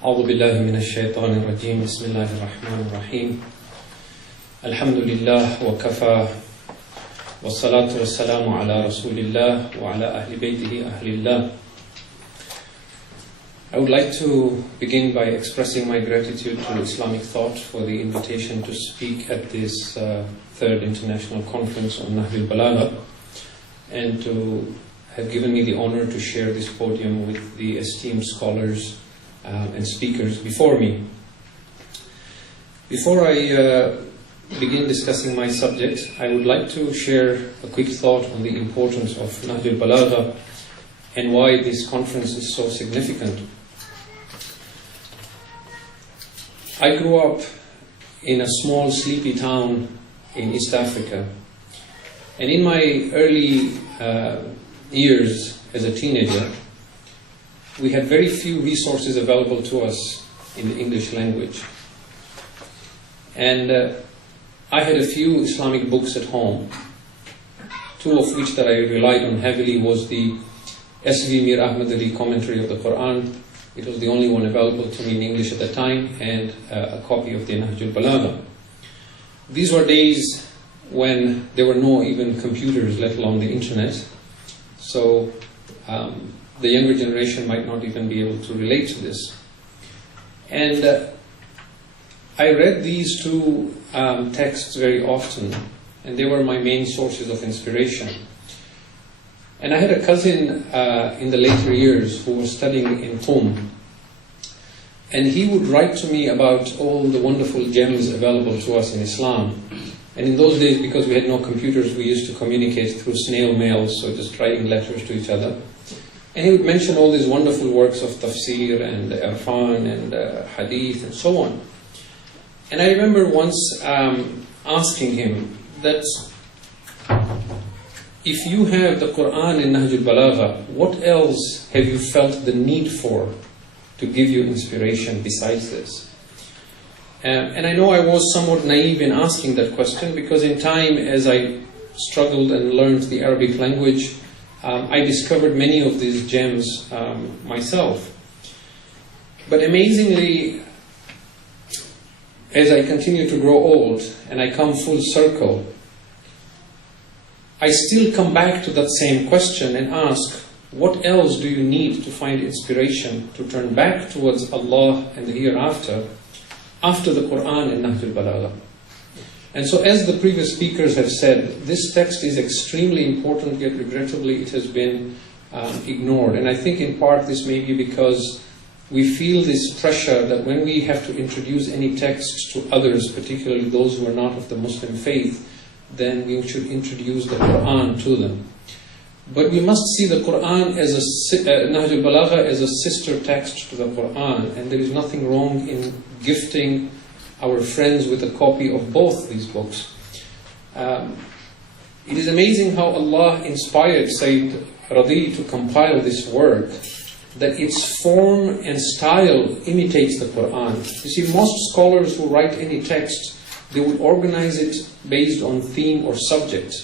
أعوذ بالله من الشيطان الرجيم بسم الله الرحمن الرحيم الحمد لله وكفى والصلاة والسلام على رسول الله وعلى أهل بيته أهل الله. I would like to begin by expressing my gratitude to Islamic Thought for the invitation to speak at this third international conference on Nahjul Balagha, and to have given me the honor to share this podium with the esteemed scholars and speakers before me. Before I begin discussing my subject, I would like to share a quick thought on the importance of Nahjul Balagha and why this conference is so significant. I grew up in a small sleepy town in East Africa, and in my early years as a teenager, we had very few resources available to us in the English language. And I had a few Islamic books at home, two of which that I relied on heavily was the S.V. Mir Ahmad Ali commentary of the Quran. It was the only one available to me in English at the time, and a copy of the Nahjul Balagha. These were days when there were no even computers, let alone the internet. So the younger generation might not even be able to relate to this. And I read these two texts very often, and they were my main sources of inspiration. And I had a cousin in the later years who was studying in Qom, and he would write to me about all the wonderful gems available to us in Islam. And in those days, because we had no computers, we used to communicate through snail mail, so just writing letters to each other. And he would mention all these wonderful works of tafsir and irfan and hadith and so on. And I remember once asking him that if you have the Quran in Nahjul Balagha, what else have you felt the need for to give you inspiration besides this? And I know I was somewhat naive in asking that question, because in time, as I struggled and learned the Arabic language, I discovered many of these gems myself. But amazingly, as I continue to grow old and I come full circle, I still come back to that same question and ask, what else do you need to find inspiration to turn back towards Allah and the hereafter after the Quran and Nahjul Balagha? And so, as the previous speakers have said, this text is extremely important, yet regrettably it has been ignored. And I think in part this may be because we feel this pressure that when we have to introduce any text to others, particularly those who are not of the Muslim faith, then we should introduce the Quran to them. But we must see the Quran as Nahjul Balagha as a sister text to the Quran, and there is nothing wrong in gifting our friends with a copy of both these books. It is amazing how Allah inspired Sayyid Radi to compile this work, that its form and style imitates the Quran. You see, most scholars who write any text, they would organize it based on theme or subject.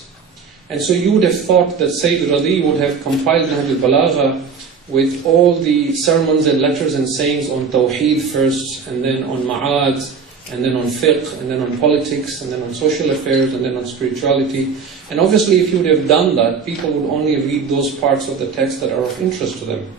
And so you would have thought that Sayyid Radi would have compiled Nahjul Balagha with all the sermons and letters and sayings on Tawheed first, and then on Ma'ad, and then on fiqh, and then on politics, and then on social affairs, and then on spirituality. And obviously, if you would have done that, people would only read those parts of the text that are of interest to them.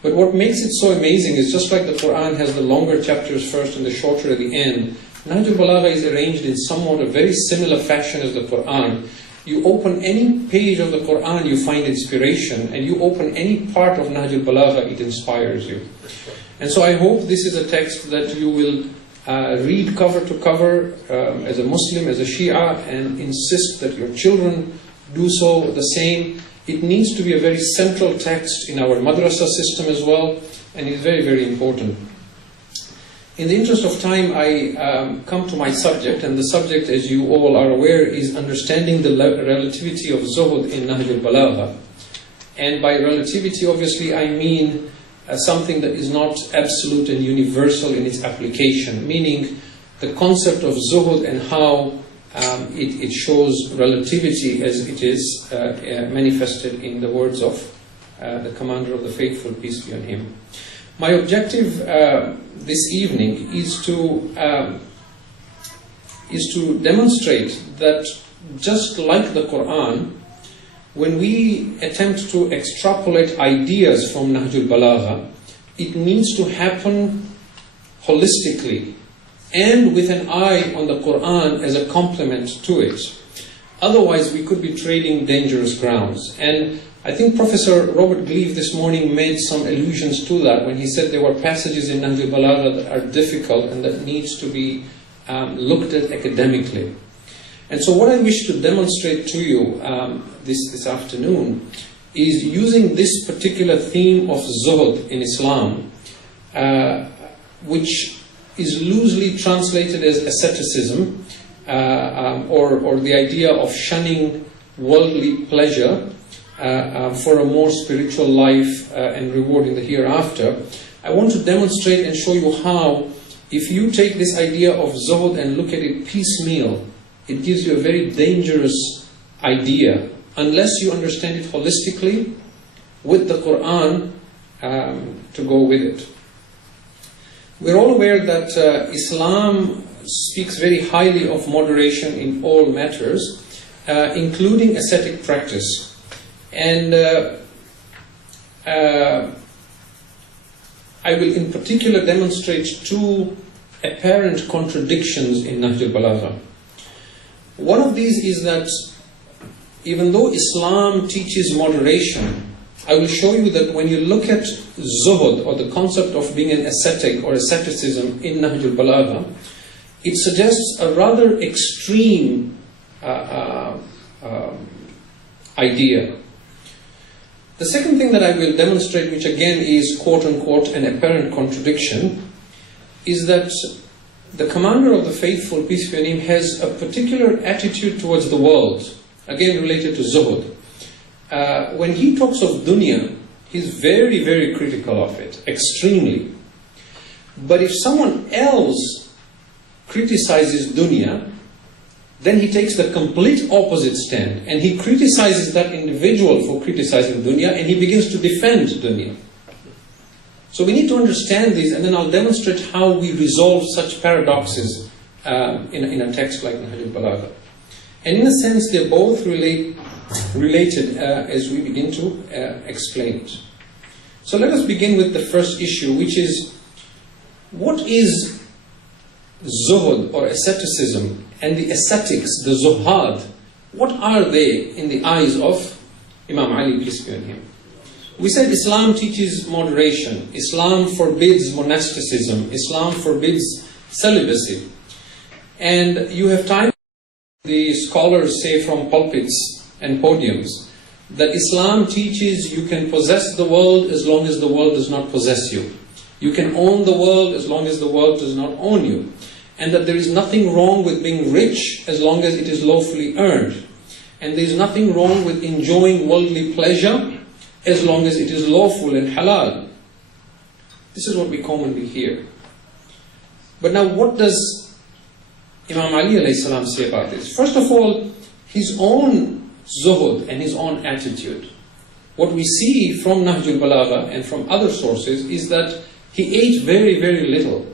But what makes it so amazing is, just like the Quran has the longer chapters first and the shorter at the end, Nahjul Balagha is arranged in somewhat a very similar fashion as the Quran. You open any page of the Quran, you find inspiration, and you open any part of Nahjul Balagha, it inspires you. And so I hope this is a text that you will read cover to cover as a Muslim, as a Shia, and insist that your children do so the same. It needs to be a very central text in our madrasa system as well, and it's very, very important. In the interest of time, I come to my subject, and the subject, as you all are aware, is understanding the relativity of Zohd in Nahjul Balagha. And by relativity, obviously, I mean something that is not absolute and universal in its application, meaning the concept of Zuhd and how it shows relativity as it is manifested in the words of the Commander of the Faithful, peace be on him. My objective this evening is to demonstrate that just like the Quran, when we attempt to extrapolate ideas from Nahjul Balagha, it needs to happen holistically and with an eye on the Quran as a complement to it. Otherwise, we could be trading dangerous grounds. And I think Professor Robert Gleave this morning made some allusions to that when he said there were passages in Nahjul Balagha that are difficult and that needs to be looked at academically. And so what I wish to demonstrate to you this afternoon is using this particular theme of Zohd in Islam, which is loosely translated as asceticism, or the idea of shunning worldly pleasure for a more spiritual life and reward in the hereafter. I want to demonstrate and show you how, if you take this idea of Zohd and look at it piecemeal, it gives you a very dangerous idea, unless you understand it holistically with the Quran to go with it. We're all aware that Islam speaks very highly of moderation in all matters, including ascetic practice. And I will in particular demonstrate two apparent contradictions in Nahjul Balagha. One of these is that even though Islam teaches moderation, I will show you that when you look at Zuhd, or the concept of being an ascetic or asceticism in Nahjul Balagha, it suggests a rather extreme idea. The second thing that I will demonstrate, which again is quote-unquote an apparent contradiction, is that the commander of the faithful, peace be on him, has a particular attitude towards the world, again related to Zuhd. When he talks of dunya, he's very, very critical of it, extremely. But if someone else criticizes dunya, then he takes the complete opposite stand, and he criticizes that individual for criticizing dunya, and he begins to defend dunya. So we need to understand these, and then I'll demonstrate how we resolve such paradoxes in a text like Nahjul Balagha. And in a sense, they're both related as we begin to explain it. So let us begin with the first issue, which is, what is Zuhd or asceticism, and the ascetics, the Zuhad, what are they in the eyes of Imam Ali, peace be on him? We said Islam teaches moderation, Islam forbids monasticism, Islam forbids celibacy. And you have time, the scholars say from pulpits and podiums, that Islam teaches you can possess the world as long as the world does not possess you. You can own the world as long as the world does not own you. And that there is nothing wrong with being rich as long as it is lawfully earned. And there is nothing wrong with enjoying worldly pleasure as long as it is lawful and halal. This is what we commonly hear. But now what does Imam Ali alayhi salam say about this? First of all, his own Zuhd and his own attitude. What we see from Nahjul Balagha and from other sources is that he ate very, very little.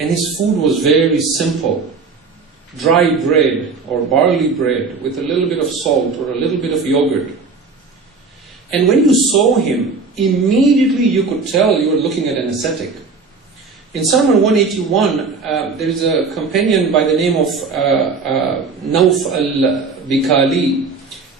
And his food was very simple. Dry bread or barley bread with a little bit of salt or a little bit of yogurt. And when you saw him, immediately you could tell you were looking at an ascetic. In Sermon 181, there is a companion by the name of Nauf al-Bikali.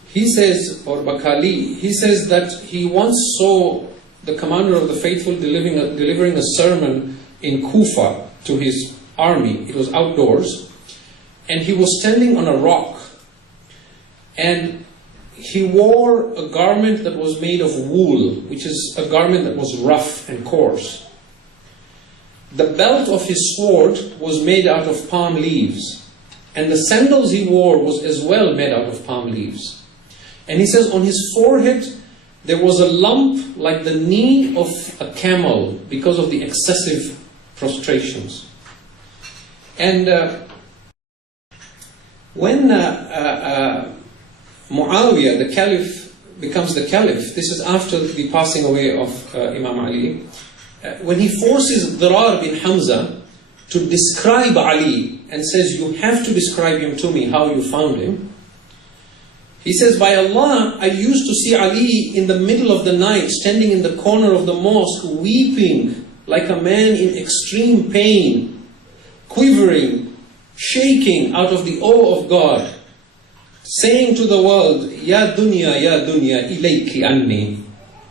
He says, or Bakali, he says that he once saw the commander of the faithful delivering a sermon in Kufa to his army. It was outdoors, and he was standing on a rock, and he wore a garment that was made of wool, which is a garment that was rough and coarse. The belt of his sword was made out of palm leaves, and the sandals he wore was as well made out of palm leaves. And he says on his forehead there was a lump like the knee of a camel because of the excessive prostrations. And when Muawiyah, the caliph, becomes the caliph, this is after the passing away of Imam Ali, when he forces Dirar bin Hamza to describe Ali and says, you have to describe him to me, how you found him. He says, by Allah, I used to see Ali in the middle of the night, standing in the corner of the mosque, weeping like a man in extreme pain, quivering, shaking out of the awe of God, saying to the world, Ya dunya, ilayki anni.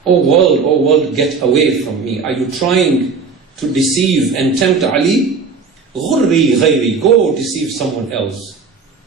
Oh world, get away from me. Are you trying to deceive and tempt Ali? Ghurri ghayri, go deceive someone else.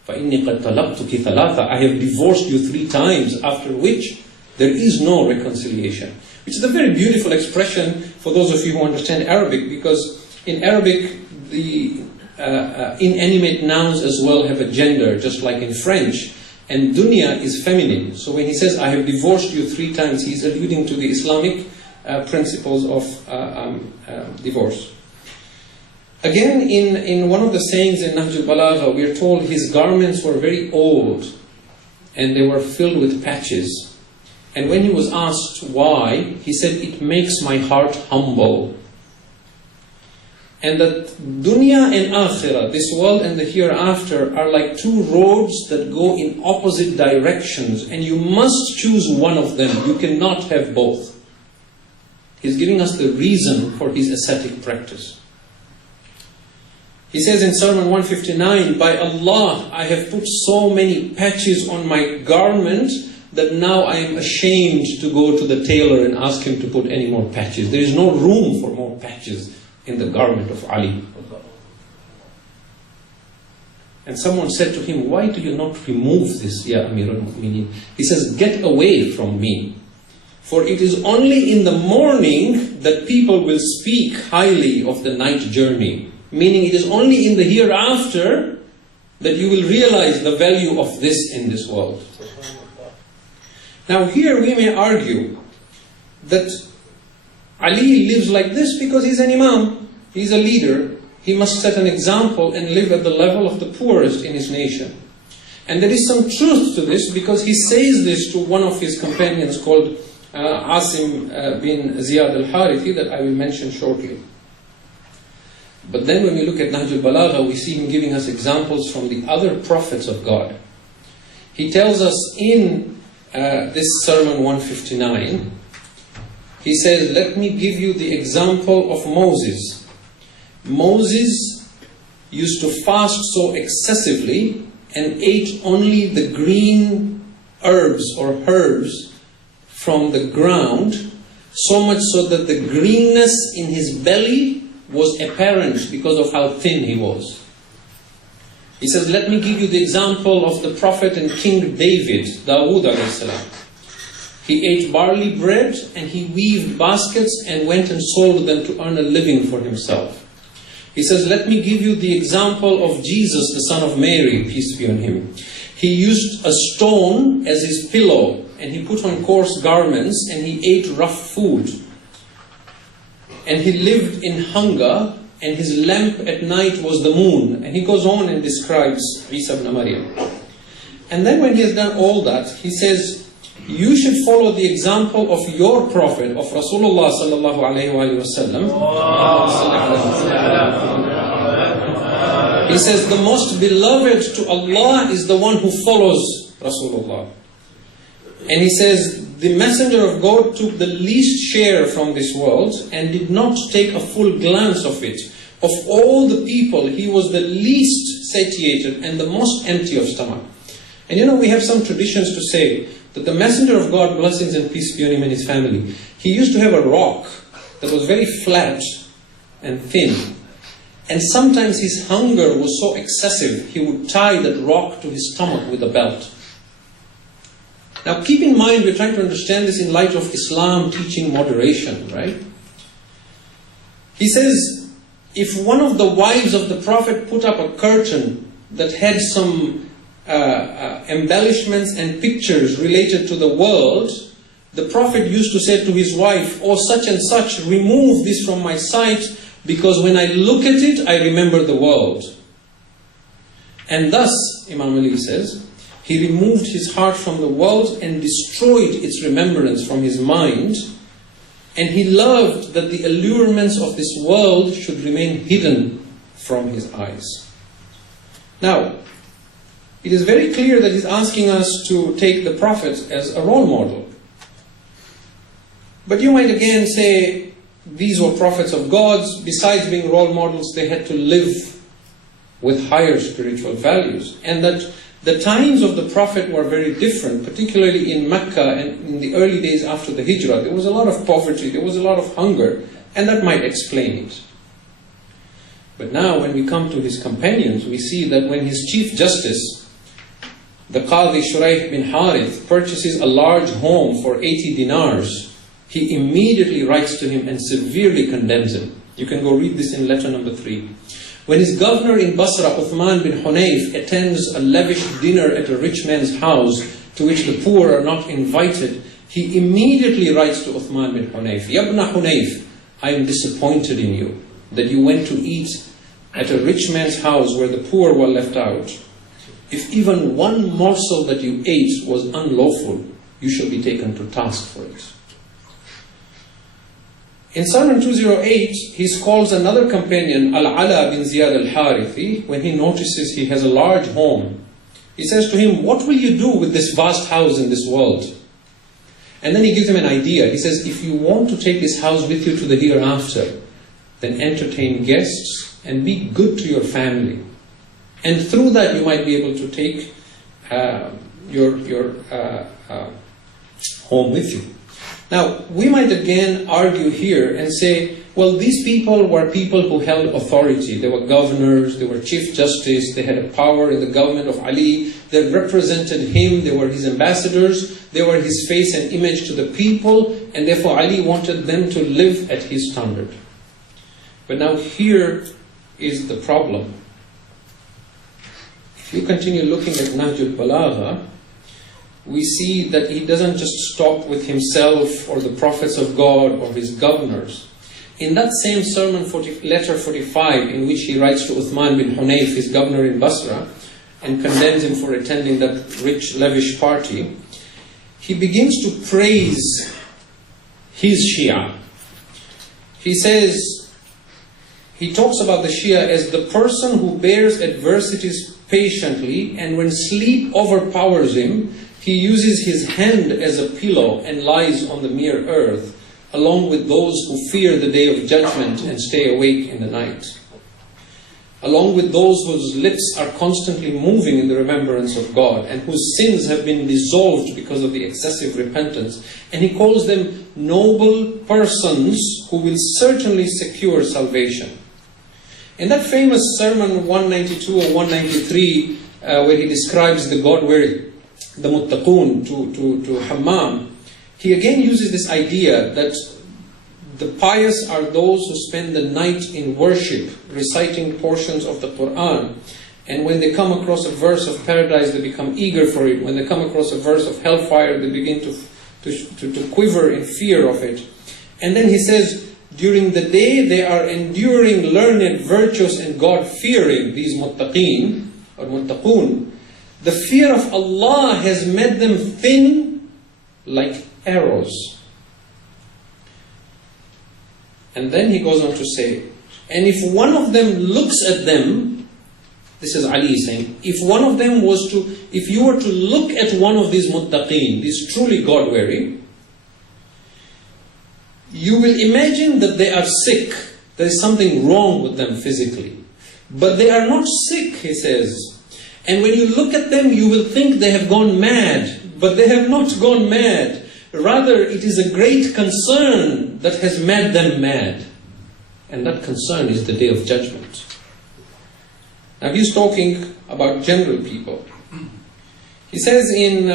فَإِنِّي قَدْ طَلَقْتُكِ ثَلَاثًا, I have divorced you 3 times, after which there is no reconciliation. Which is a very beautiful expression for those of you who understand Arabic, because in Arabic the inanimate nouns as well have a gender, just like in French. And dunya is feminine. So when he says, I have divorced you 3 times, he's alluding to the Islamic principles of divorce. Again, in one of the sayings in Nahjul Balagha, we are told his garments were very old and they were filled with patches. And when he was asked why, he said, it makes my heart humble. And that dunya and akhirah, this world and the hereafter, are like 2 roads that go in opposite directions, and you must choose one of them. You cannot have both. He's giving us the reason for his ascetic practice. He says in Sermon 159, by Allah, I have put so many patches on my garment that now I am ashamed to go to the tailor and ask him to put any more patches. There is no room for more patches in the garment of Ali. And someone said to him, why do you not remove this, Ya Amir al-Mu'mineen? He says, get away from me. For it is only in the morning that people will speak highly of the night journey. Meaning it is only in the hereafter that you will realize the value of this in this world. Now here we may argue that Ali lives like this because he's an imam, he's a leader. He must set an example and live at the level of the poorest in his nation. And there is some truth to this, because he says this to one of his companions called Asim bin Ziyad al-Harithi, that I will mention shortly. But then when we look at Nahjul Balagha, we see him giving us examples from the other prophets of God. He tells us in this Sermon 159, he says, let me give you the example of Moses. Moses used to fast so excessively and ate only the green herbs or herbs from the ground, so much so that the greenness in his belly was apparent because of how thin he was. He says, let me give you the example of the prophet and King David, Dawood alayhi salam. He ate barley bread and he weaved baskets and went and sold them to earn a living for himself. He says, let me give you the example of Jesus, the son of Mary, peace be on him. He used a stone as his pillow, and he put on coarse garments, and he ate rough food. And he lived in hunger, and his lamp at night was the moon. And he goes on and describes Isa ibn Maryam. And then when he has done all that, he says, you should follow the example of your prophet, of Rasulullah sallallahu alayhi wa sallam. He says, the most beloved to Allah is the one who follows Rasulullah. And he says, the messenger of God took the least share from this world and did not take a full glance of it. Of all the people, he was the least satiated and the most empty of stomach. And you know, we have some traditions to say that the messenger of God, blessings and peace be on him and his family, he used to have a rock that was very flat and thin. And sometimes his hunger was so excessive, he would tie that rock to his stomach with a belt. Now keep in mind, we're trying to understand this in light of Islam teaching moderation, right? He says, if one of the wives of the Prophet put up a curtain that had some embellishments and pictures related to the world, the Prophet used to say to his wife, oh such and such, remove this from my sight, because when I look at it, I remember the world. And thus, Imam Ali says, he removed his heart from the world and destroyed its remembrance from his mind. And he loved that the allurements of this world should remain hidden from his eyes. Now, it is very clear that he's asking us to take the Prophet as a role model. But you might again say, these were prophets of God. Besides being role models, they had to live with higher spiritual values. And that the times of the Prophet were very different, particularly in Mecca and in the early days after the Hijrah. There was a lot of poverty, there was a lot of hunger, and that might explain it. But now when we come to his companions, we see that when his Chief Justice, the Qadi Shuraih bin Harith, purchases a large home for 80 dinars, he immediately writes to him and severely condemns him. You can go read this in letter number 3. When his governor in Basra, Uthman bin Hunayf, attends a lavish dinner at a rich man's house to which the poor are not invited, he immediately writes to Uthman bin Hunayf, Yabna Hunayf, I am disappointed in you, that you went to eat at a rich man's house where the poor were left out. If even one morsel that you ate was unlawful, you shall be taken to task for it. In Sermon 208, he calls another companion, Al-Ala bin Ziyad al-Harithi, when he notices he has a large home. He says to him, what will you do with this vast house in this world? And then he gives him an idea. He says, if you want to take this house with you to the hereafter, then entertain guests and be good to your family. And through that you might be able to take your home with you. Now, we might again argue here and say, well, these people were people who held authority. They were governors, they were chief justice, they had a power in the government of Ali. They represented him, they were his ambassadors, they were his face and image to the people, and therefore Ali wanted them to live at his standard. But now here is the problem. If you continue looking at Nahjul Balagha, we see that he doesn't just stop with himself or the prophets of God or his governors. In that same sermon, letter 45, in which he writes to Uthman bin Hunayf, his governor in Basra, and condemns him for attending that rich, lavish party, he begins to praise his Shia. He says, he talks about the Shia as the person who bears adversities patiently, and when sleep overpowers him, he uses his hand as a pillow and lies on the mere earth, along with those who fear the day of judgment and stay awake in the night. Along with those whose lips are constantly moving in the remembrance of God, and whose sins have been dissolved because of the excessive repentance. And he calls them noble persons who will certainly secure salvation. In that famous sermon 192 or 193, where he describes the God-weary, the muttaqun to Hammam, he again uses this idea that the pious are those who spend the night in worship, reciting portions of the Quran. And when they come across a verse of paradise, they become eager for it. When they come across a verse of hellfire, they begin to quiver in fear of it. And then he says, during the day they are enduring, learned, virtuous, and God-fearing, these muttaqeen, or muttaqun. The fear of Allah has made them thin like arrows. And then he goes on to say, and if one of them looks at them, this is Ali saying, if you were to look at one of these muttaqeen, these truly God-weary, you will imagine that they are sick. There is something wrong with them physically. But they are not sick, he says. And when you look at them, you will think they have gone mad. But they have not gone mad. Rather, it is a great concern that has made them mad. And that concern is the day of judgment. Now he's talking about general people. He says in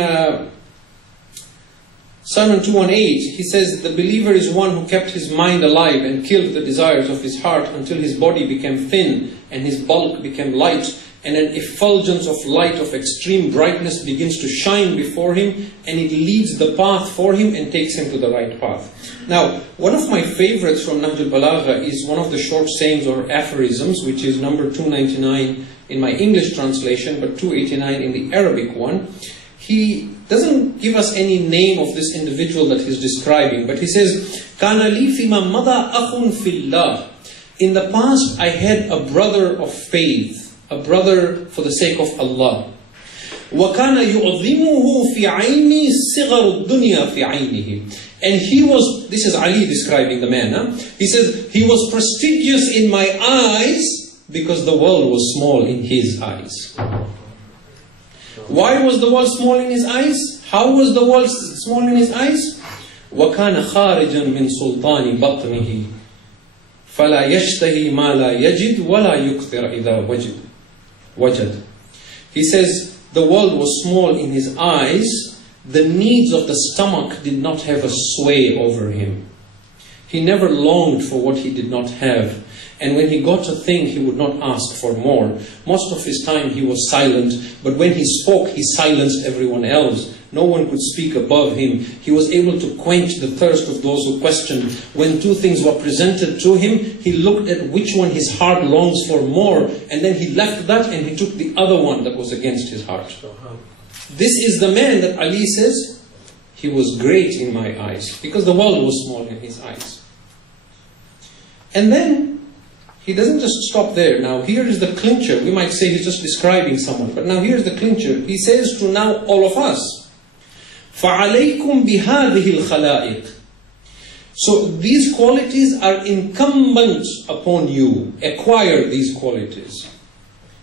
Sermon 218, he says, the believer is one who kept his mind alive and killed the desires of his heart until his body became thin and his bulk became light, and an effulgence of light of extreme brightness begins to shine before him, and it leads the path for him and takes him to the right path. Now, one of my favorites from Nahjul Balagha is one of the short sayings or aphorisms, which is number 299 in my English translation, but 289 in the Arabic one. he doesn't give us any name of this individual that he's describing, but he says, كَانَ لِي فِي مَا مَضَى أَخٌ فِي اللَّهِ. In the past, I had a brother of faith, a brother for the sake of Allah. وَكَانَ يُعْظِمُهُ فِي عَيْنِي صِغَرُ الدُّنْيَا فِي عَيْنِهِ. And he was, this is Ali describing the man, he says, he was prestigious in my eyes because the world was small in his eyes. Why was the world small in his eyes? How was the world small in his eyes? وَكَانَ خَارِجًا مِنْ سُلْطَانِ بَطْنِهِ فَلَا يَشْتَهِي مَا لَا يَجِدْ وَلَا يُكْثِرَ إِذَا وَجَدْ. He says, the world was small in his eyes. The needs of the stomach did not have a sway over him. He never longed for what he did not have. And when he got a thing, he would not ask for more. Most of his time he was silent, but when he spoke, he silenced everyone else. No one could speak above him. He was able to quench the thirst of those who questioned. When two things were presented to him, he looked at which one his heart longs for more, and then he left that and he took the other one that was against his heart. This is the man that Ali says, he was great in my eyes, because the world was small in his eyes. And then, he doesn't just stop there. Now here is the clincher. We might say he's just describing someone, but now here's the clincher. He says to now all of us, فَعَلَيْكُمْ بِهَذِهِ الْخَلَائِقِ. So these qualities are incumbent upon you. Acquire these qualities.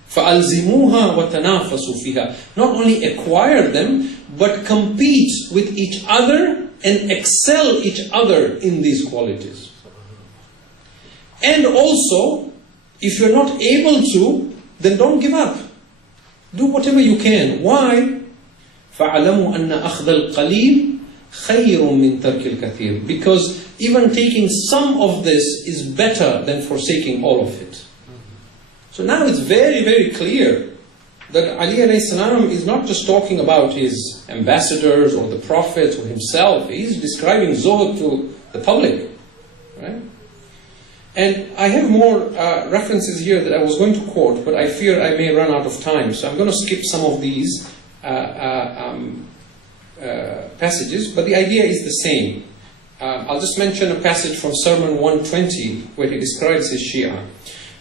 فَأَلْزِمُوهَا وَتَنَافَسُوا فِيهَا. Not only acquire them, but compete with each other and excel each other in these qualities. And also, if you're not able to, then don't give up. Do whatever you can. Why? فَعَلَمُوا أَنَّ أَخْذَ الْقَلِيلِ خَيْرٌ مِّن تَرْكِ الْكَثِيرِ. Because even taking some of this is better than forsaking all of it. So now it's very, very clear that Ali alayhi salam is not just talking about his ambassadors or the Prophet or himself. He's describing Zohd to the public. Right? And I have more references here that I was going to quote, but I fear I may run out of time. So I'm going to skip some of these passages, but the idea is the same. I'll just mention a passage from Sermon 120 where he describes his Shia.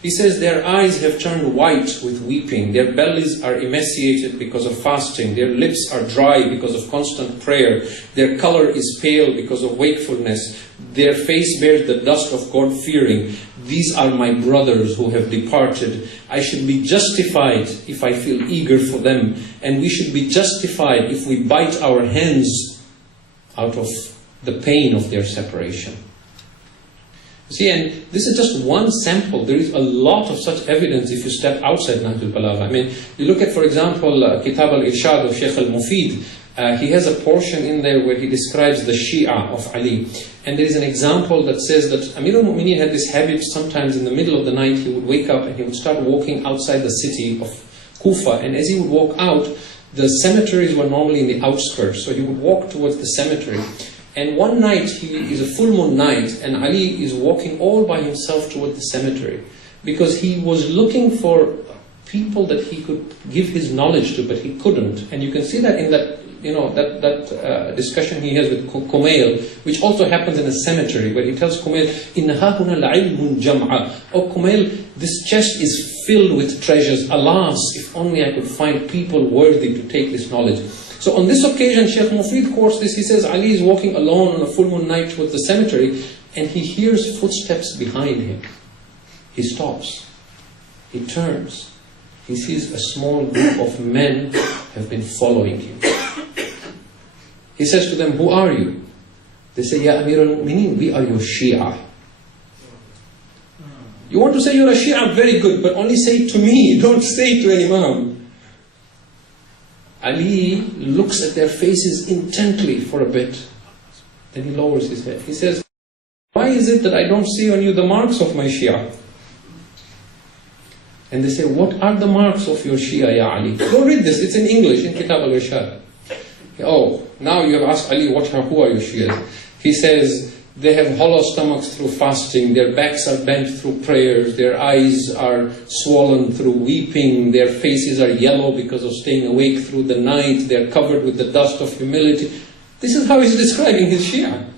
He says, their eyes have turned white with weeping, their bellies are emaciated because of fasting, their lips are dry because of constant prayer, their color is pale because of wakefulness, their face bears the dust of God-fearing. These are my brothers who have departed. I should be justified if I feel eager for them, and we should be justified if we bite our hands out of the pain of their separation. See, and this is just one sample. There is a lot of such evidence if you step outside Nahjul Balagha. I mean, you look at, for example, Kitab al-Irshad of Sheikh al-Mufid. He has a portion in there where he describes the Shia of Ali. And there is an example that says that Amir al-Mu'mineen had this habit sometimes in the middle of the night. He would wake up and he would start walking outside the city of Kufa. And as he would walk out, the cemeteries were normally in the outskirts. So he would walk towards the cemetery. And one night, is a full moon night, and Ali is walking all by himself toward the cemetery. Because he was looking for people that he could give his knowledge to, but he couldn't. And you can see that in that, that discussion he has with Kumail, which also happens in a cemetery, where he tells Kumail, إِنَّ هَا هُنَا لَعِلْمٌ جَمْعًا. Oh Kumail, this chest is filled with treasures. Alas, if only I could find people worthy to take this knowledge. So on this occasion, Sheikh Mufid quotes this. He says, Ali is walking alone on a full moon night towards the cemetery, and he hears footsteps behind him. He stops. He turns. He sees a small group of men have been following him. He says to them, who are you? They say, Ya Amir al-Mu'mineen, we are your Shia. You want to say you're a Shia? Very good, but only say it to me. Don't say it to an Imam. Ali looks at their faces intently for a bit. Then he lowers his head. He says, why is it that I don't see on you the marks of my Shia? And they say, what are the marks of your Shia, Ya Ali? Go read this. It's in English, in Kitab al-Irshad. Oh, now you have asked Ali, who are your Shias? He says, They have hollow stomachs through fasting, their backs are bent through prayers, their eyes are swollen through weeping, their faces are yellow because of staying awake through the night, they are covered with the dust of humility. This is how he's describing his Shia.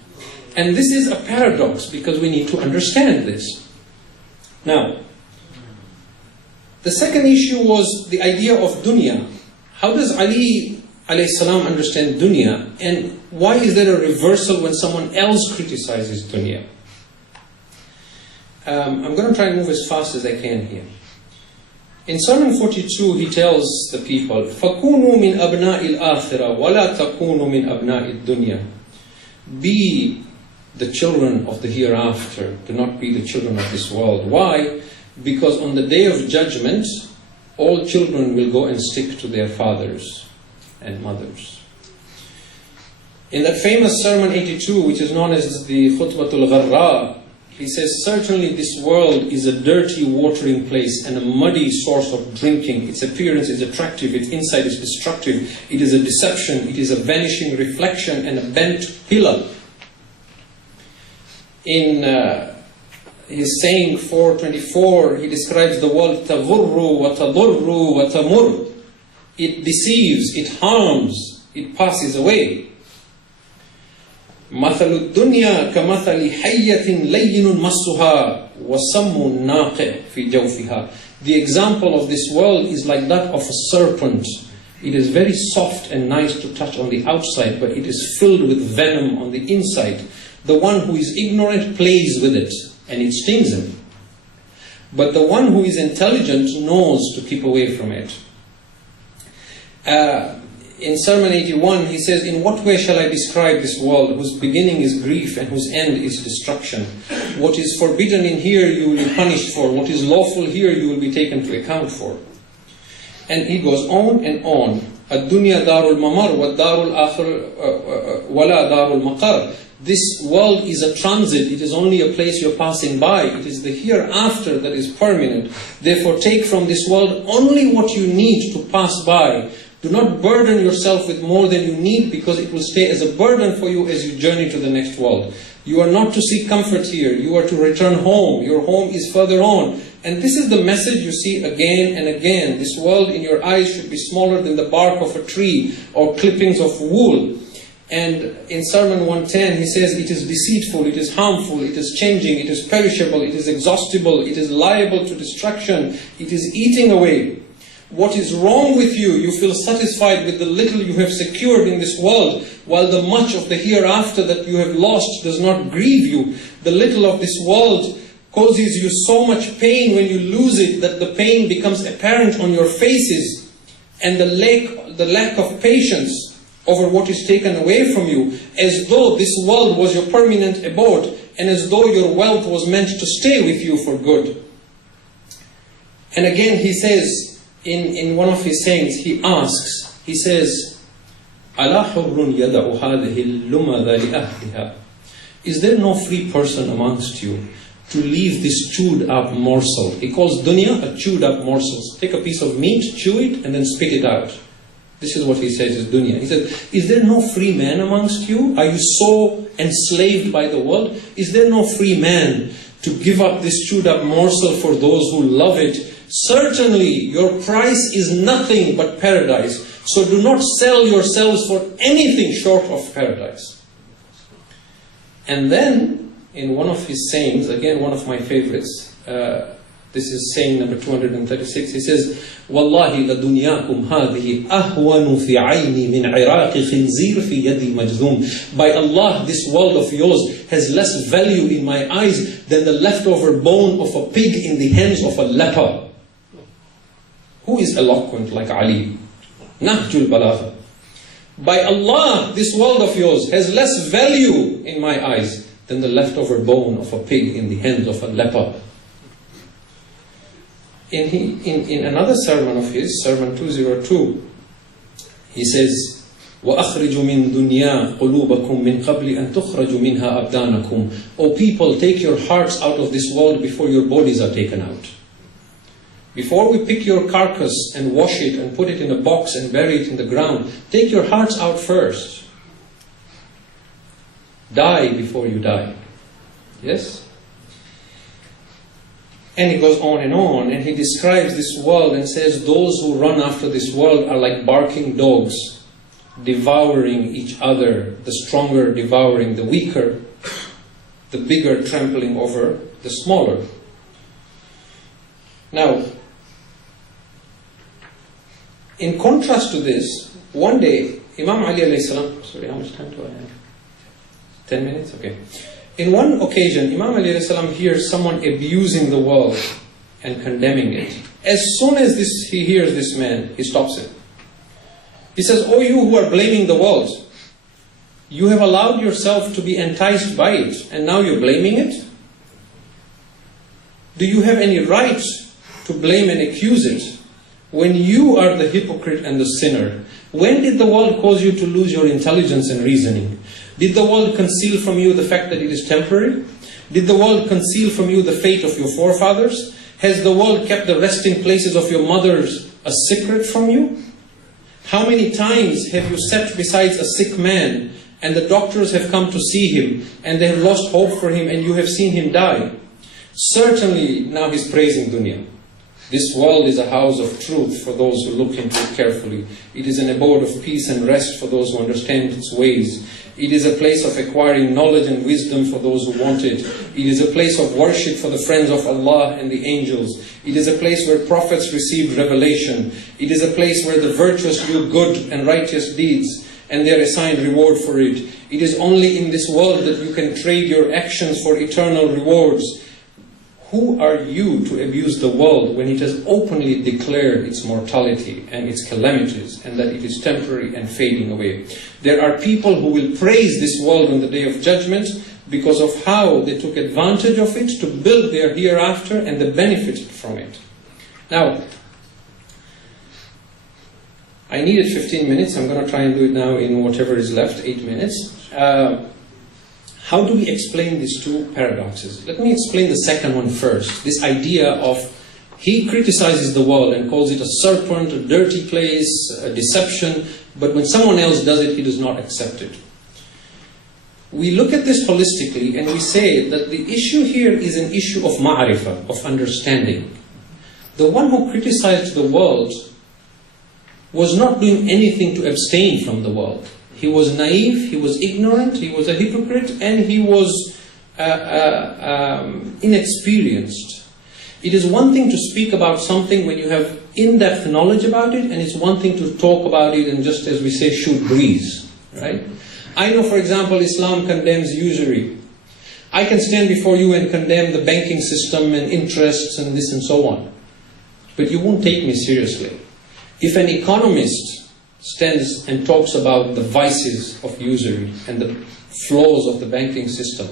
And this is a paradox because we need to understand this. Now, the second issue was the idea of dunya. How does Ali alayhi salam understand dunya, and why is there a reversal when someone else criticizes dunya? I'm going to try and move as fast as I can here. In Sermon 42, he tells the people, فَكُونُوا مِنْ أَبْنَاءِ الْآخِرَةِ وَلَا تَكُونُوا مِنْ أَبْنَاءِ الدُّنْيَا. Be the children of the hereafter, do not be the children of this world. Why? Because on the day of judgment, all children will go and stick to their fathers and mothers. In that famous Sermon 82, which is known as the Khutbatul Gharra, he says, certainly this world is a dirty watering place and a muddy source of drinking. Its appearance is attractive, its inside is destructive. It is a deception, it is a vanishing reflection and a bent pillar. In his saying 424, he describes the world, تَغُرُّ وَتَضُرُّ وَتَمُرُّ. It deceives, it harms, it passes away. مَثَلُ الدُّنْيَا كَمَثَلِ حَيَّةٍ لَيِّنٌ مَسُّهَا وَسَمٌّ نَاقِعٌ فِي جَوْفِهَا. The example of this world is like that of a serpent. It is very soft and nice to touch on the outside, but it is filled with venom on the inside. The one who is ignorant plays with it, and it stings him. But the one who is intelligent knows to keep away from it. In Sermon 81, he says, in what way shall I describe this world, whose beginning is grief and whose end is destruction? What is forbidden in here you will be punished for. What is lawful here you will be taken to account for. And he goes on and on. الدنيا دار الممر والدار الآخر ولا دار المقر. This world is a transit, it is only a place you're passing by. It is the hereafter that is permanent. Therefore take from this world only what you need to pass by. Do not burden yourself with more than you need, because it will stay as a burden for you as you journey to the next world. You are not to seek comfort here, you are to return home. Your home is further on. And this is the message you see again and again. This world in your eyes should be smaller than the bark of a tree or clippings of wool. And in Sermon 110, he says, it is deceitful, it is harmful, it is changing, it is perishable, it is exhaustible, it is liable to destruction, it is eating away. What is wrong with you? You feel satisfied with the little you have secured in this world, while the much of the hereafter that you have lost does not grieve you. The little of this world causes you so much pain when you lose it, that the pain becomes apparent on your faces, and the lack of patience over what is taken away from you, as though this world was your permanent abode, and as though your wealth was meant to stay with you for good. And again he says, in one of his sayings, he asks, he says, أَلَا حُرٌّ يَدَعُ هَذِهِ اللُّمَذَ لِأَهْلِهَا. Is there no free person amongst you to leave this chewed up morsel? He calls dunya a chewed up morsel. Take a piece of meat, chew it, and then spit it out. This is what he says is dunya. He says, is there no free man amongst you? Are you so enslaved by the world? Is there no free man to give up this chewed up morsel for those who love it? Certainly, your price is nothing but paradise. So do not sell yourselves for anything short of paradise. And then, in one of his sayings, again one of my favorites, this is saying number 236, he says, وَاللَّهِ لَدُنْيَاكُمْ هَذِهِ أَهْوَنُ فِي عَيْنِي مِنْ عِرَاقِ خِنْزِيرٍ فِي يَدِي مَجْذُومٍ. By Allah, this world of yours has less value in my eyes than the leftover bone of a pig in the hands of a leper. Who is eloquent like Ali? Nahjul Balagha. By Allah, this world of yours has less value in my eyes than the leftover bone of a pig in the hands of a leper. In another sermon of his, Sermon 202, he says, وَأَخْرِجُ مِن دُنْيَا قُلُوبَكُم مِّن قَبْلِ أَن تُخْرَجُ مِنْهَا أَبْدَانَكُمْ. O people, take your hearts out of this world before your bodies are taken out. Before we pick your carcass and wash it and put it in a box and bury it in the ground, take your hearts out first. Die before you die. Yes? And he goes on, and he describes this world and says, those who run after this world are like barking dogs, devouring each other, the stronger devouring the weaker, the bigger trampling over the smaller. Now, in contrast to this, one day, Imam Ali alayhi salam, sorry, how much time do I have? 10 minutes? Okay. In one occasion, Imam Ali alayhi salam hears someone abusing the world and condemning it. As soon as he hears this man, he stops it. He says, "O you who are blaming the world, you have allowed yourself to be enticed by it, and now you're blaming it? Do you have any right to blame and accuse it when you are the hypocrite and the sinner? When did the world cause you to lose your intelligence and reasoning? Did the world conceal from you the fact that it is temporary? Did the world conceal from you the fate of your forefathers? Has the world kept the resting places of your mothers a secret from you? How many times have you sat beside a sick man and the doctors have come to see him and they have lost hope for him and you have seen him die? Certainly now he's praising dunya. This world is a house of truth for those who look into it carefully. It is an abode of peace and rest for those who understand its ways. It is a place of acquiring knowledge and wisdom for those who want it. It is a place of worship for the friends of Allah and the angels. It is a place where prophets received revelation. It is a place where the virtuous do good and righteous deeds, and they are assigned reward for it. It is only in this world that you can trade your actions for eternal rewards. Who are you to abuse the world when it has openly declared its mortality and its calamities and that it is temporary and fading away? There are people who will praise this world on the Day of Judgment because of how they took advantage of it to build their hereafter and they benefited from it. Now, I needed 15 minutes. I'm going to try and do it now in whatever is left, 8 minutes. How do we explain these two paradoxes? Let me explain the second one first. This idea of he criticizes the world and calls it a serpent, a dirty place, a deception, but when someone else does it, he does not accept it. We look at this holistically and we say that the issue here is an issue of ma'rifah, of understanding. The one who criticized the world was not doing anything to abstain from the world. He was naive, he was ignorant, he was a hypocrite, and he was inexperienced. It is one thing to speak about something when you have in-depth knowledge about it, and it's one thing to talk about it and just, as we say, shoot breeze, right? I know, for example, Islam condemns usury. I can stand before you and condemn the banking system and interests and this and so on. But you won't take me seriously. If an economist stands and talks about the vices of usury and the flaws of the banking system,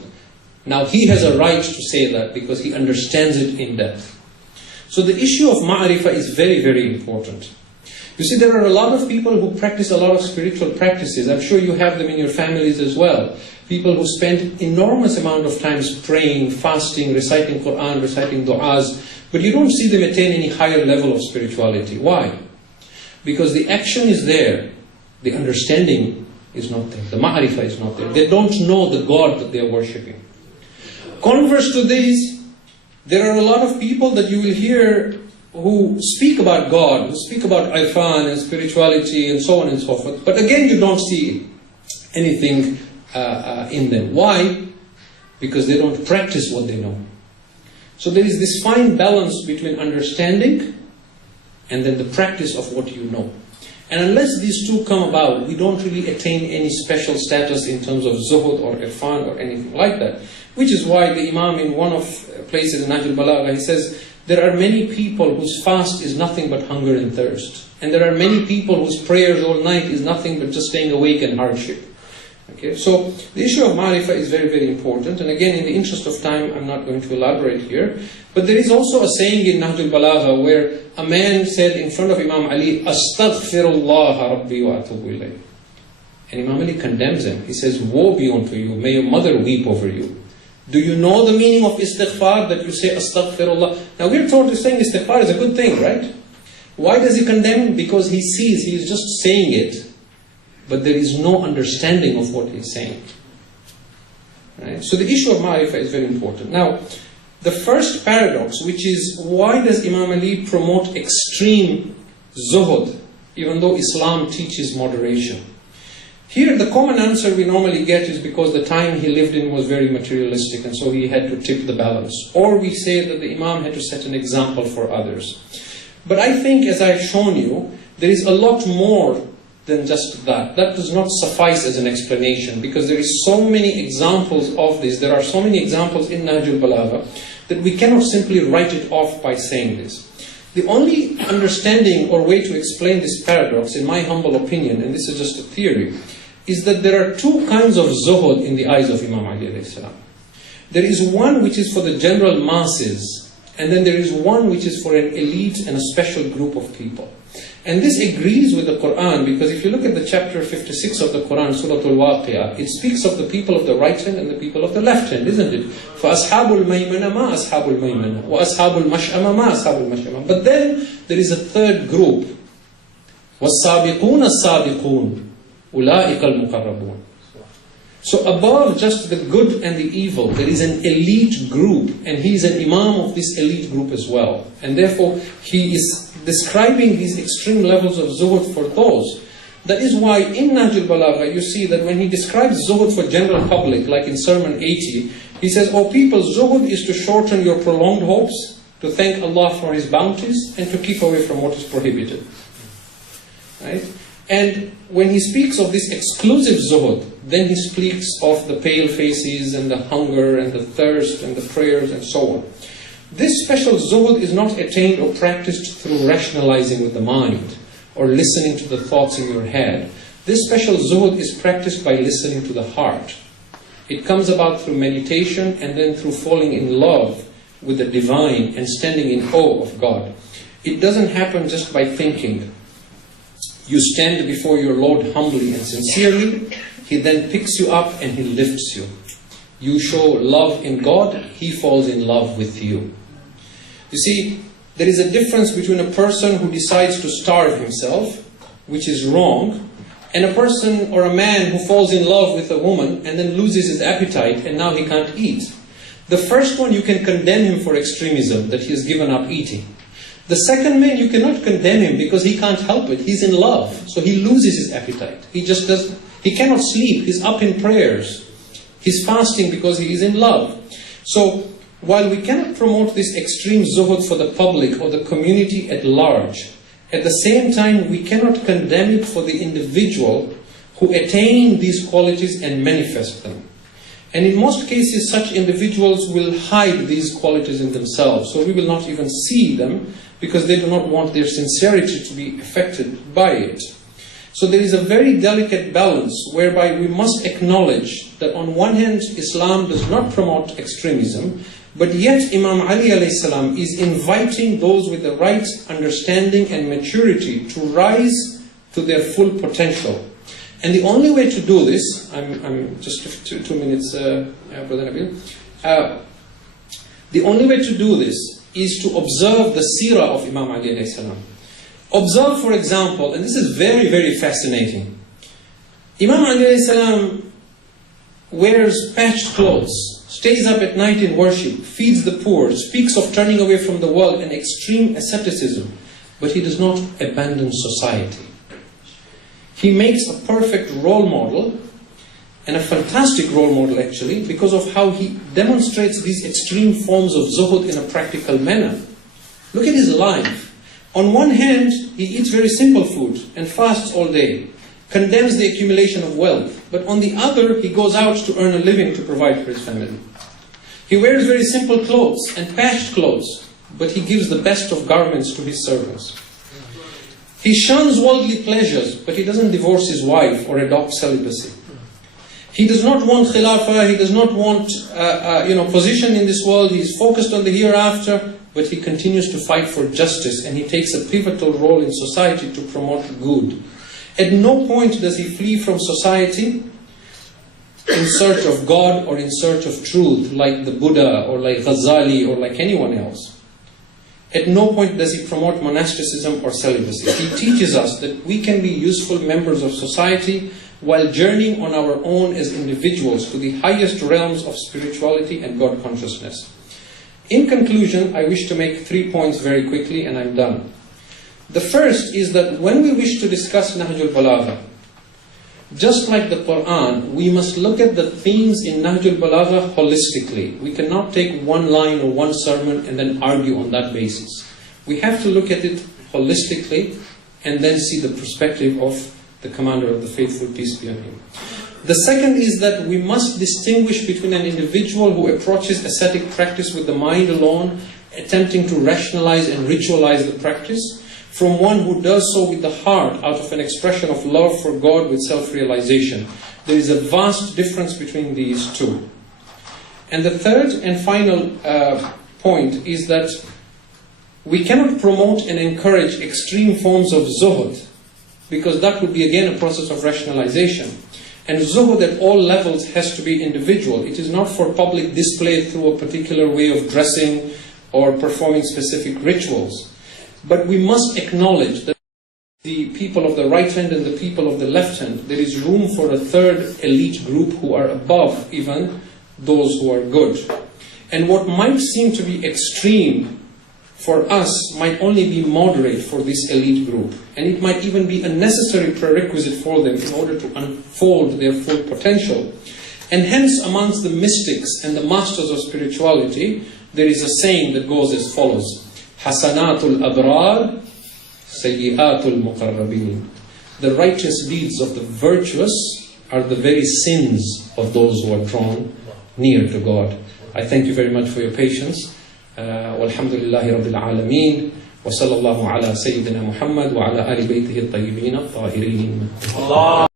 now he has a right to say that because he understands it in depth. So the issue of ma'rifah is very, very important. You see, there are a lot of people who practice a lot of spiritual practices. I'm sure you have them in your families as well. People who spend enormous amount of time praying, fasting, reciting Quran, reciting du'as, but you don't see them attain any higher level of spirituality. Why? Because the action is there, the understanding is not there, the ma'rifah is not there. They don't know the God that they are worshipping. Converse to these, there are a lot of people that you will hear who speak about God, who speak about irfan and spirituality and so on and so forth. But again, you don't see anything in them. Why? Because they don't practice what they know. So there is this fine balance between understanding and then the practice of what you know. And unless these two come about, we don't really attain any special status in terms of Zohd or irfan or anything like that. Which is why the Imam in one of places in Nahjul Balagha, he says, there are many people whose fast is nothing but hunger and thirst. And there are many people whose prayers all night is nothing but just staying awake and hardship. Okay, so the issue of ma'rifah is very, very important. And again, in the interest of time, I'm not going to elaborate here. But there is also a saying in Nahjul Balagha where a man said in front of Imam Ali, Astaghfirullah Rabbi wa atubu ilayh. And Imam Ali condemns him. He says, woe be unto you, may your mother weep over you. Do you know the meaning of istighfar, that you say Astaghfirullah? Now we're told to saying istighfar is a good thing, right? Why does he condemn him? Because he sees he is just saying it, but there is no understanding of what he's saying. Right? So the issue of ma'rifah is very important. Now, the first paradox, which is why does Imam Ali promote extreme Zuhd, even though Islam teaches moderation? Here, the common answer we normally get is because the time he lived in was very materialistic, and so he had to tip the balance. Or we say that the Imam had to set an example for others. But I think, as I've shown you, there is a lot more than just that. That does not suffice as an explanation, because there is so many examples of this. There are so many examples in Nahjul Balagha that we cannot simply write it off by saying this. The only understanding or way to explain this paradox, in my humble opinion, and this is just a theory, is that there are two kinds of zuhud in the eyes of Imam Ali alayhi salam. There is one which is for the general masses, and then there is one which is for an elite and a special group of people. And this agrees with the Quran, because if you look at the chapter 56 of the Quran, Surah Al-Waqi'ah, it speaks of the people of the right hand and the people of the left hand, isn't it? فَأَصْحَابُ الْمَيْمَنَ مَا أَصْحَابُ الْمَيْمَنَ وَأَصْحَابُ الْمَشْأَمَ مَا أَصْحَابُ الْمَشْأَمَ. But then there is a third group. وَالسَّابِقُونَ السَّابِقُونَ أُولَٰئِكَ الْمُقَرَّبُونَ. So above just the good and the evil, there is an elite group, and he is an imam of this elite group as well. And therefore, he is describing these extreme levels of zuhud for those. That is why in Nahjul Balagha, you see that when he describes zuhud for general public, like in Sermon 80, he says, "O people, zuhud is to shorten your prolonged hopes, to thank Allah for His bounties, and to keep away from what is prohibited." Right? And when he speaks of this exclusive zuhud, then he speaks of the pale faces and the hunger and the thirst and the prayers and so on. This special zuhud is not attained or practiced through rationalizing with the mind or listening to the thoughts in your head. This special zuhud is practiced by listening to the heart. It comes about through meditation and then through falling in love with the divine and standing in awe of God. It doesn't happen just by thinking. You stand before your Lord humbly and sincerely. He then picks you up and He lifts you. You show love in God, He falls in love with you. You see, there is a difference between a person who decides to starve himself, which is wrong, and a person or a man who falls in love with a woman and then loses his appetite and now he can't eat. The first one, you can condemn him for extremism, that he has given up eating. The second man, you cannot condemn him because he can't help it. He's in love, so he loses his appetite. He cannot sleep. He's up in prayers. He's fasting because he is in love. So, while we cannot promote this extreme zuhud for the public or the community at large, at the same time we cannot condemn it for the individual who attain these qualities and manifest them. And in most cases, such individuals will hide these qualities in themselves, so we will not even see them because they do not want their sincerity to be affected by it. So there is a very delicate balance whereby we must acknowledge that on one hand, Islam does not promote extremism, but yet Imam Ali alayhi salam is inviting those with the right understanding and maturity to rise to their full potential. And the only way to do this, I'm just 2 minutes, Brother Nabil. The only way to do this is to observe the seerah of Imam Ali alayhi salam. Observe, for example, and this is very, very fascinating. Imam Ali alayhi salam wears patched clothes, stays up at night in worship, feeds the poor, speaks of turning away from the world and extreme asceticism, but he does not abandon society. He makes a perfect role model, and a fantastic role model actually, because of how he demonstrates these extreme forms of zuhud in a practical manner. Look at his life. On one hand, he eats very simple food and fasts all day, condemns the accumulation of wealth, but on the other, he goes out to earn a living to provide for his family. He wears very simple clothes and patched clothes, but he gives the best of garments to his servants. He shuns worldly pleasures, but he doesn't divorce his wife or adopt celibacy. He does not want khilafah, he does not want position in this world, he is focused on the hereafter, but he continues to fight for justice and he takes a pivotal role in society to promote good. At no point does he flee from society in search of God or in search of truth like the Buddha or like Ghazali or like anyone else. At no point does he promote monasticism or celibacy. He teaches us that we can be useful members of society while journeying on our own as individuals to the highest realms of spirituality and God consciousness. In conclusion, I wish to make 3 points very quickly and I'm done. The first is that when we wish to discuss Nahjul Balagha, just like the Quran, we must look at the themes in Nahjul Balagha holistically. We cannot take one line or one sermon and then argue on that basis. We have to look at it holistically and then see the perspective of the Commander of the Faithful, peace be on him. The second is that we must distinguish between an individual who approaches ascetic practice with the mind alone, attempting to rationalize and ritualize the practice, from one who does so with the heart out of an expression of love for God with self-realization. There is a vast difference between these two. And the third and final point is that we cannot promote and encourage extreme forms of Zohd, because that would be again a process of rationalization. And Zuhd at all levels has to be individual. It is not for public display through a particular way of dressing or performing specific rituals. But we must acknowledge that the people of the right hand and the people of the left hand, there is room for a third elite group who are above even those who are good. And what might seem to be extreme for us might only be moderate for this elite group. And it might even be a necessary prerequisite for them in order to unfold their full potential. And hence, amongst the mystics and the masters of spirituality, there is a saying that goes as follows: Hasanatul abrar, sayyiatul muqarrabin. The righteous deeds of the virtuous are the very sins of those who are drawn near to God. I thank you very much for your patience. والحمد لله رب العالمين وصلى الله على سيدنا محمد وعلى آل بيته الطيبين الطاهرين.